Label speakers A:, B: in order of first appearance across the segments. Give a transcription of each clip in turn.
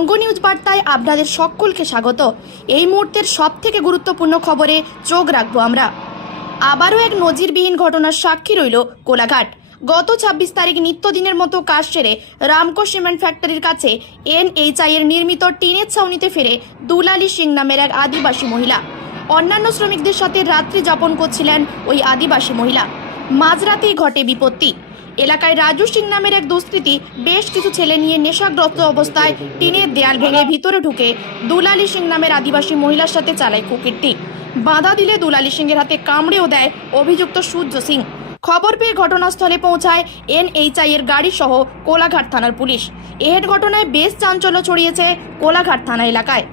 A: Banga news বার্তায় আপনাদের সকলকে স্বাগত। এই মুহূর্তের সব থেকে গুরুত্বপূর্ণ খবরে চোখ রাখব আমরা। আবারও এক নজিরবিহীন ঘটনার সাক্ষী রইল কোলাঘাট। গত ছাব্বিশ তারিখ নিত্যদিনের মতো কাজ সেরে রামকো সিমেন্ট ফ্যাক্টরির কাছে এনএইচআই এর নির্মিত টিনের ছাউনিতে ফেরে দুলালি সিং নামের এক আদিবাসী মহিলা। অন্যান্য শ্রমিকদের সাথে রাত্রি যাপন করছিলেন ওই আদিবাসী মহিলা। মাঝরাতেই ঘটে বিপত্তি। এলাকায় রাজু সিং নামের এক দুষ্কৃতী বেশ কিছু ছেলে নিয়ে নেশাগ্রস্ত অবস্থায় টিনের দেয়াল ভেঙে ভিতরে ঢুকে দুলালি সিং নামের আদিবাসী মহিলার সাথে চালায় কুকিরটি বাধা দিলে দুলালি সিংয়ের হাতে কামড়েও দেয় অভিযুক্ত সূর্য সিং। খবর পেয়ে ঘটনাস্থলে পৌঁছায় এনএইচআই এর গাড়ি সহ কোলাঘাট থানার পুলিশ। এহের ঘটনায় বেশ চাঞ্চল্য ছড়িয়েছে কোলাঘাট থানা এলাকায়।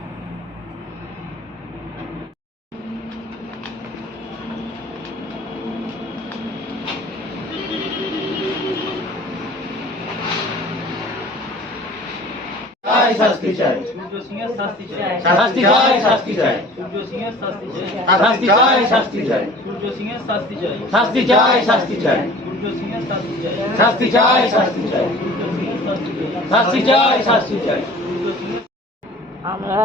B: চাই শাস্তি চাই
C: শাস্তি চাই
B: শাস্তি চাই শাস্তি চাই
C: শাস্তি চাই
B: শাস্তি চাই শাস্তি চাই
C: শাস্তি চাই
B: শাস্তি চাই শাস্তি চাই
C: শাস্তি চাই
D: আমরা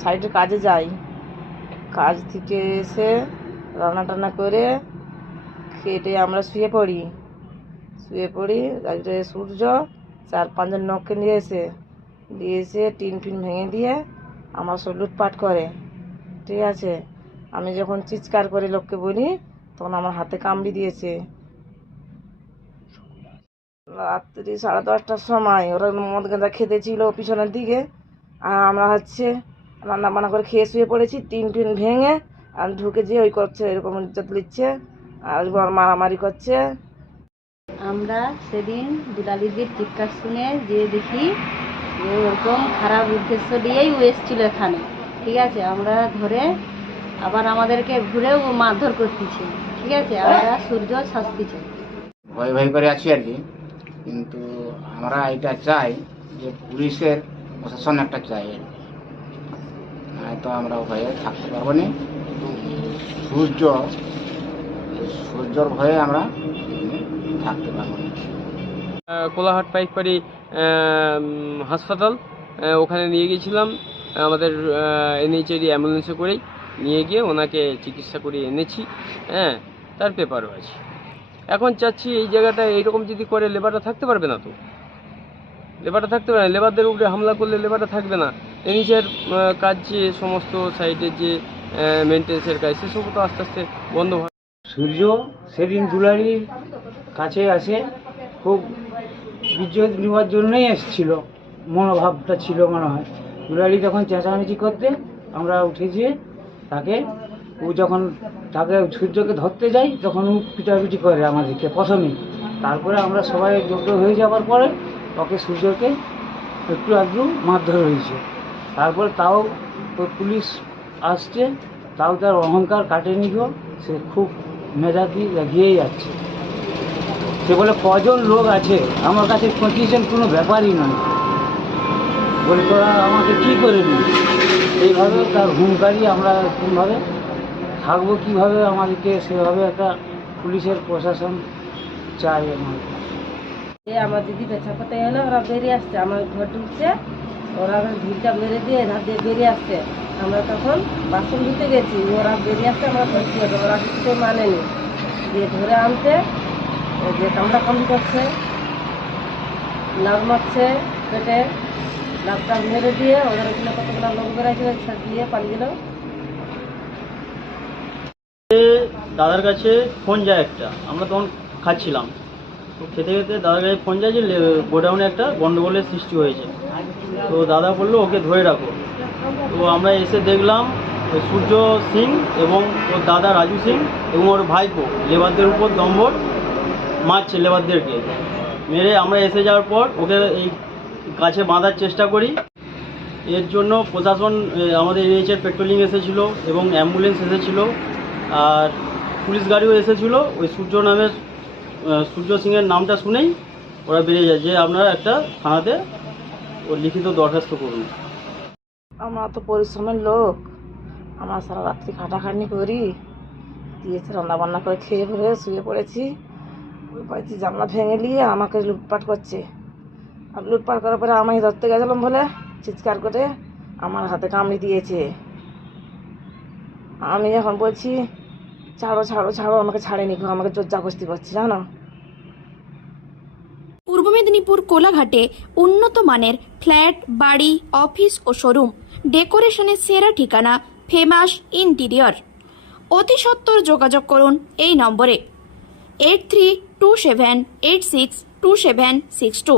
D: সাইডে কাজে যাই কাজ থেকে এসে রান্না টান্না করে খেটে আমরা শুয়ে পড়ি শুয়ে পড়ি তারপরে সূর্য চার পাঁচজন নখকে নিয়ে এসে দিয়ে এসে টিন ফিন ভেঙে দিয়ে আমার সব লুটপাট করে। ঠিক আছে? আমি যখন চিৎকার করে লোককে বলি, তখন আমার হাতে কামড়ি দিয়েছে। রাত্রি সাড়ে দশটার সময় ওরা মদ গাঁজা খেতে ছিল পিছনের দিকে। আর আমরা হচ্ছে রান্না বান্না করে খেয়ে শুয়ে পড়েছি, টিন টিন ভেঙে আর ঢুকে যেয়ে ওই করছে, এরকম ইজ্জত লিচ্ছে আর মারামারি করছে।
E: আমরা সেদিন দুলালিদের চিৎকার শুনে যে দেখি যে ওরকম খারাপ উদ্দেশ্য নিয়েই ও এসেছিল এখানে। ঠিক আছে? আমরা ধরে আবার আমাদেরকে ঘুরেও মারধর করতেছে। ঠিক আছে? আমরা সূর্য, শাস্তি চাই।
F: ভয় ভয় করে আছি আর কি। কিন্তু আমরা এটা চাই যে পুলিশের প্রশাসন একটা চাই। নয়তো আমরা ভয়ে থাকতে পারব না। সূর্য, সূর্যর ভয়ে আমরা থাকতে পারব না।
G: কোলাহাট পাইকপাড়ি হাসপাতাল ওখানে নিয়ে গিয়েছিলাম। আমাদের এনএইচএডি অ্যাম্বুলেন্সে করেই নিয়ে গিয়ে ওনাকে চিকিৎসা করিয়ে এনেছি। হ্যাঁ তার পেপারও আছে। এখন চাচ্ছি এই জায়গাটা এইরকম যদি করে লেবারটা থাকতে পারবে না তো? লেবারটা থাকতে পারে না। লেবারদের উপরে হামলা করলে লেবারটা থাকবে না। এনএইচের কাজ যে সমস্ত সাইডের যে মেনটেন্সের কাজ সেসব তো আস্তে আস্তে বন্ধ হয়।
H: সূর্য সেদিন দুলারির কাছে আসে, খুব বিদ্যুৎ নেওয়ার জন্যই এসেছিল। মনোভাবটা ছিল মনে হয়। দুলারি তখন চেঁচামেচি করতে আমরা উঠে যেয়ে তাকে। ও যখন তাকে সূর্যকে ধরতে যাই, তখন ও পিটাপিটি করে আমাদেরকে প্রথমেই তারপরে আমরা সবাই যোগ্য হয়ে যাওয়ার পরে ওকে সূর্যকে একটু আধটু মারধর হয়েছে। তারপর তাও পুলিশ আসছে, তাও তার অহংকার কাটেনি গো, সে খুব মেজাজি লাগিয়েই যাচ্ছে সে বলে, কজন লোক আছে? আমার কাছে পঁচিশের কোনো ব্যাপারই নয়। বলে, তোরা আমাকে কী করে নি এইভাবে তার হুঙ্কারি আমরা কোনভাবে থাকব, কীভাবে আমাদেরকে সেভাবে একটা পুলিশের প্রশাসন চাই আমার
D: আমার দিদি পেছা করতে গেলে ওরা বেরিয়ে আসছে, আমার ঘর ঢুকছে, ওরা ভিড়টা বেড়ে দিয়ে ধার দিয়ে বেরিয়ে আসছে। আমরা তখন বাসন ধুতে গেছি, ওরা বেরিয়ে আসছে, আমরা ধরছি ওরা কিছু মানেনি। দিয়ে ধরে আনতে যে কামড়া কামড়ি করছে লাভ মারছে, পেটে লাভটা মেরে দিয়ে ওদের ওখানে কতগুলো লোক বেড়াইছিল দিয়ে পালিয়ে গেল।
C: দাদার কাছে ফোন যায় একটা, আমরা তখন খাচ্ছিলাম। তো খেতে খেতে দাদার কাছে ফোন যায় যে গোডাউনে একটা গন্ডগোলের সৃষ্টি হয়েছে। তো দাদা বলল, ওকে ধরে রাখো। তো আমরা এসে দেখলাম সূর্য সিং এবং ওর দাদা রাজু সিং এবং ওর ভাইপো, লেবারদের উপর দম্বর মারছে লেবারদেরকে মেরে আমরা এসে যাওয়ার পর ওকে এই গাছে বাঁধার চেষ্টা করি। এর জন্য প্রশাসন আমাদের এনএইচের পেট্রোলিং এসেছিল এবং অ্যাম্বুলেন্স এসেছিল। আর পুলিশ গাড়িও এসেছিল। ওই সূর্য নামের সূর্য সিংয়ের নামটা শুনেই ওরা বেরিয়ে যায়। যে আপনারা একটা থানাতে ওর লিখিত দরখাস্ত করুন।
D: আমরা তো পরিশ্রমের লোক। আমরা সারা রাত্রি খাটাখাটনি করি। দিয়েছে রান্না বান্না করে খেয়ে ফেলে শুয়ে পড়েছি। ওই জানলা ভেঙে নিয়ে আমাকে লুটপাট করছে। আর লুটপাট করার পরে আমি ধরতে গেছিলাম বলে চিৎকার করে আমার হাতে কামড়ে দিয়েছে। আমি এখন বলছি ছাড়ো ছাড়ো ছাড়ো আমাকে ছাড়েনি গো, আমাকে জাবস্তি করছে জানো?
A: পূর্ব মেদিনীপুর কোলাঘাটে উন্নত মানের ফ্ল্যাট বাড়ি অফিস ও শোরুম ডেকোরেশনের সেরা ঠিকানা ফেমাস ইন্টিরিয়র। অতি সত্বর যোগাযোগ করুন এই নম্বরে। Eight three two seven eight six two seven six two